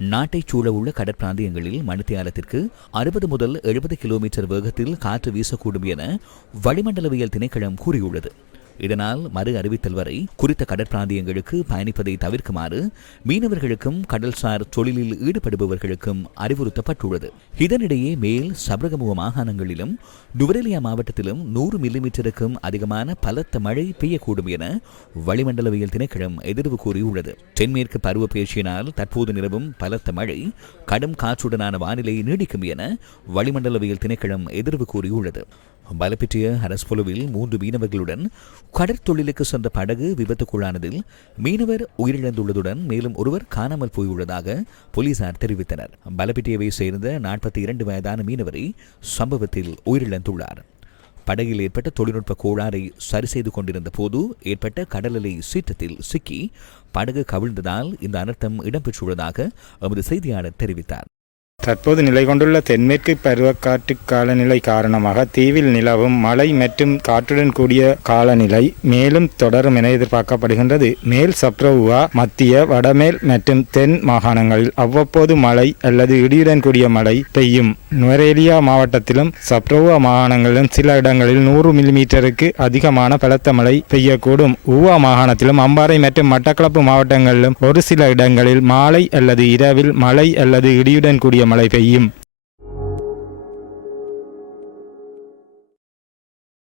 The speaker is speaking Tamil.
நாட்டைச் சூழவுள்ள கடற்பிராந்தியங்களில் மணித்தியாலத்திற்கு அறுபது முதல் எழுபது கிலோமீட்டர் வேகத்தில் காற்று வீசக்கூடும் என வளிமண்டலவியல் திணைக்களம் கூறியுள்ளது. இதனால் மறு அறிவித்தல் வரை குறித்த கடற்பிராந்தியங்களுக்கு பயணிப்பதை தவிர்க்குமாறு மீனவர்களுக்கும் கடல்சார் தொழிலில் ஈடுபடுபவர்களுக்கும் அறிவுறுத்தப்பட்டுள்ளது. இதனிடையே மேல் சபரகமுக மாகாணங்களிலும் நுவரெலியா மாவட்டத்திலும் நூறு மில்லிமீட்டருக்கும் அதிகமான பலத்த மழை பெய்யக்கூடும் என வளிமண்டலவியல் திணைக்களம் எதிர்வு கூறியுள்ளது. தென்மேற்கு பருவ பேச்சினால் தற்போது நிலவும் பலத்த மழை கடும் காற்றுடனான வானிலை நீடிக்கும் என வளிமண்டலவியல் திணைக்களம் எதிர்வு கூறியுள்ளது. பலப்பிற்றிய அரஸ்பொலுவில் மூன்று மீனவர்களுடன் கடற்தொழிலுக்கு சென்ற படகு விபத்துக்குள்ளானதில் மீனவர் உயிரிழந்துள்ளதுடன் மேலும் ஒருவர் காணாமல் போயுள்ளதாக போலீசார் தெரிவித்தனர். பலப்பிட்டியவை சேர்ந்த நாற்பத்தி இரண்டு வயதான மீனவரை சம்பவத்தில் உயிரிழந்துள்ளார். படகில் ஏற்பட்ட தொழில்நுட்ப கோளாறை சரி செய்து கொண்டிருந்த போது ஏற்பட்ட கடலலை சீற்றத்தில் சிக்கி படகு கவிழ்ந்ததால் இந்த அனர்த்தம் இடம்பெற்றுள்ளதாக எமது செய்தியாளர் தெரிவித்தார். தற்போது நிலை கொண்டுள்ள தென்மேற்கு பருவக்காற்று காலநிலை காரணமாக தீவில் நிலவும் மழை மற்றும் காற்றுடன் கூடிய காலநிலை மேலும் தொடரும் என எதிர்பார்க்கப்படுகின்றது. மேல் சப்ரவுவா மத்திய வடமேல் மற்றும் தென் மாகாணங்களில் அவ்வப்போது மழை அல்லது இடியுடன் கூடிய மழை பெய்யும். நுவரேலியா மாவட்டத்திலும் சப்ரவுவா மாகாணங்களிலும் சில இடங்களில் நூறு மில்லிமீட்டருக்கு அதிகமான பலத்த மழை பெய்யக்கூடும். ஊவா மாகாணத்திலும் அம்பாறை மற்றும் மட்டக்களப்பு மாவட்டங்களிலும் ஒரு சில இடங்களில் மாலை அல்லது இரவில் மழை அல்லது இடியுடன் கூடிய மழை பெய்யும்.